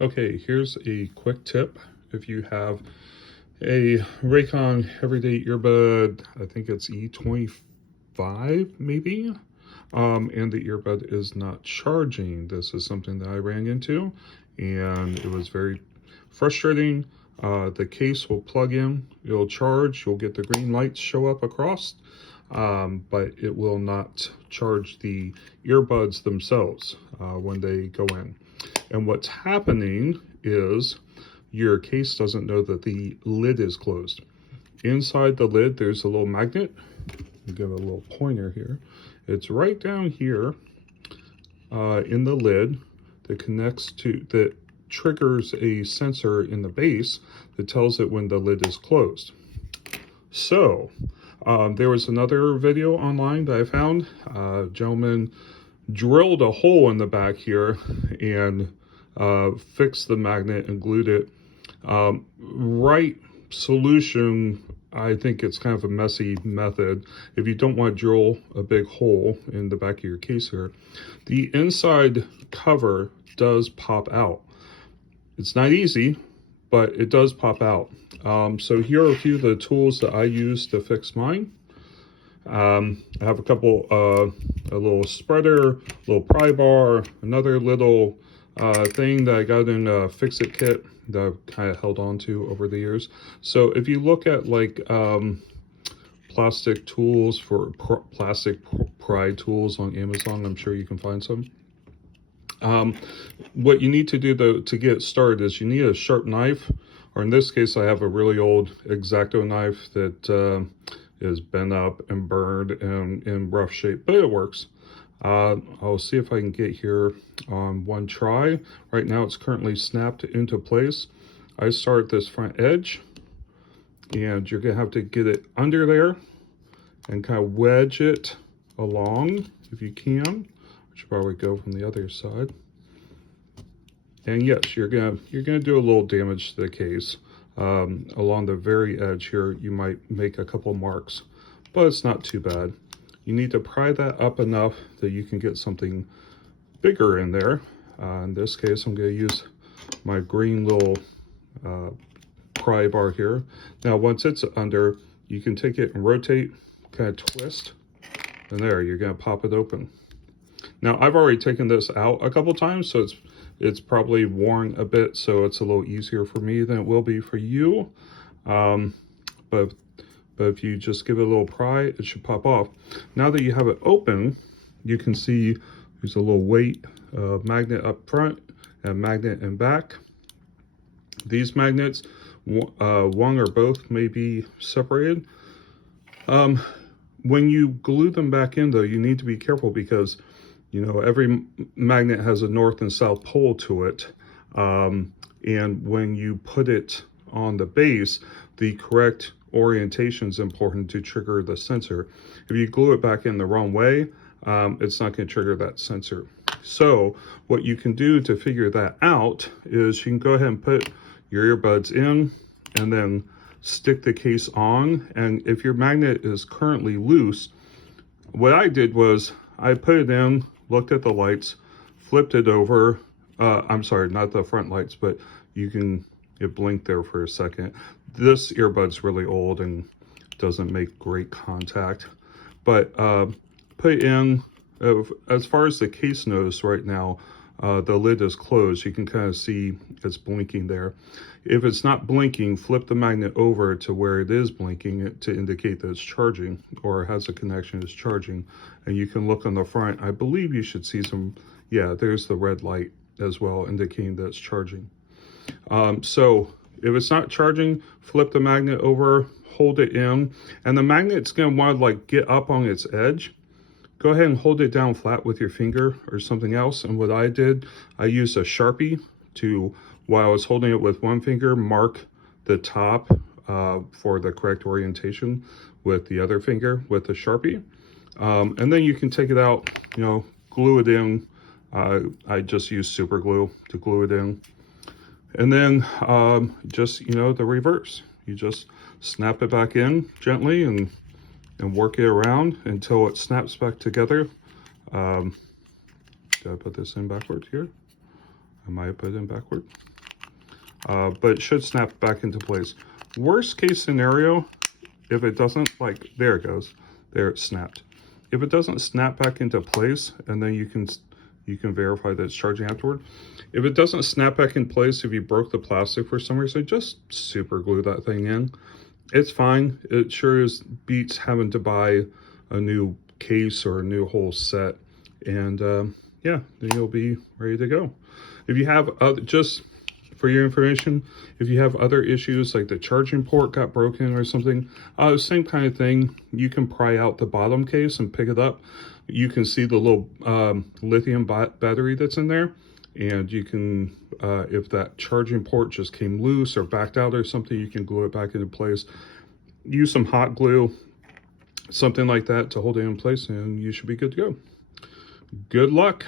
Okay, here's a quick tip. If you have a Raycon everyday earbud, I think it's E25 maybe, and the earbud is not charging. This is something that I ran into, and it was very frustrating. The case will plug in, it'll charge, you'll get the green lights show up across, but it will not charge the earbuds themselves when they go in. And what's happening is your case doesn't know that the lid is closed. Inside the lid, there's a little magnet. I'll give it a little pointer here. It's right down here in the lid that that triggers a sensor in the base that tells it when the lid is closed. So there was another video online that I found. A gentleman drilled a hole in the back here and fixed the magnet and glued it. Right solution, I think it's kind of a messy method. If you don't want to drill a big hole in the back of your case here, the inside cover does pop out. It's not easy, but it does pop out. So here are a few of the tools that I use to fix mine. I have a couple, a little spreader, a little pry bar, another little thing that I got in a fix-it kit that I've kind of held on to over the years. So if you look at like plastic tools for plastic pry tools on Amazon, I'm sure you can find some. What you need to do though to get started is you need a sharp knife, or in this case I have a really old X-Acto knife that is bent up and burned and in rough shape, but it works. I'll see if I can get here on one try. Right now it's currently snapped into place. I start this front edge, and you're gonna have to get it under there and kind of wedge it along if you can. I should probably go from the other side. And yes, you're gonna do a little damage to the case. Along the very edge here, you might make a couple marks, but it's not too bad. You need to pry that up enough that you can get something bigger in there. In this case, I'm going to use my green little pry bar here. Now, once it's under, you can take it and rotate, kind of twist, and there, you're going to pop it open. Now, I've already taken this out a couple times, so it's probably worn a bit, so it's a little easier for me than it will be for you. But if you just give it a little pry, it should pop off. Now that you have it open, you can see there's a little weight magnet up front and magnet in back. These magnets, one or both may be separated. When you glue them back in though, you need to be careful because you know, every magnet has a north and south pole to it. And when you put it on the base, the correct orientation is important to trigger the sensor. If you glue it back in the wrong way, it's not going to trigger that sensor. So what you can do to figure that out is you can go ahead and put your earbuds in and then stick the case on. And if your magnet is currently loose, what I did was I put it in, looked at the lights, flipped it over. I'm sorry, not the front lights, but it blinked there for a second. This earbud's really old and doesn't make great contact. But put it in, as far as the case knows right now, the lid is closed. You can kind of see it's blinking there. If it's not blinking, flip the magnet over to where it is blinking to indicate that it's charging or has a connection, it's charging. And you can look on the front. I believe you should see some, yeah, there's the red light as well, indicating that it's charging. So if it's not charging, flip the magnet over, hold it in, and the magnet's gonna want to like get up on its edge. Go ahead and hold it down flat with your finger or something else. And what I did, I used a Sharpie to, while I was holding it with one finger, mark the top for the correct orientation with the other finger with the Sharpie. And then you can take it out, you know, glue it in. I just use super glue to glue it in. And then just, you know, the reverse. You just snap it back in gently and work it around until it snaps back together. Gotta put this in backwards here. I might have put it in backward. But it should snap back into place. Worst case scenario, if it doesn't, like, there it goes. There, it snapped. If it doesn't snap back into place, and then you can verify that it's charging afterward. If it doesn't snap back in place, if you broke the plastic for some reason, just super glue that thing in. It's fine. It sure is beats having to buy a new case or a new whole set. And yeah, then you'll be ready to go. If you have just for your information, if you have other issues like the charging port got broken or something, same kind of thing. You can pry out the bottom case and pick it up. You can see the little lithium battery that's in there, and you can, if that charging port just came loose or backed out or something, you can glue it back into place. Use some hot glue, something like that, to hold it in place, and you should be good to go. Good luck.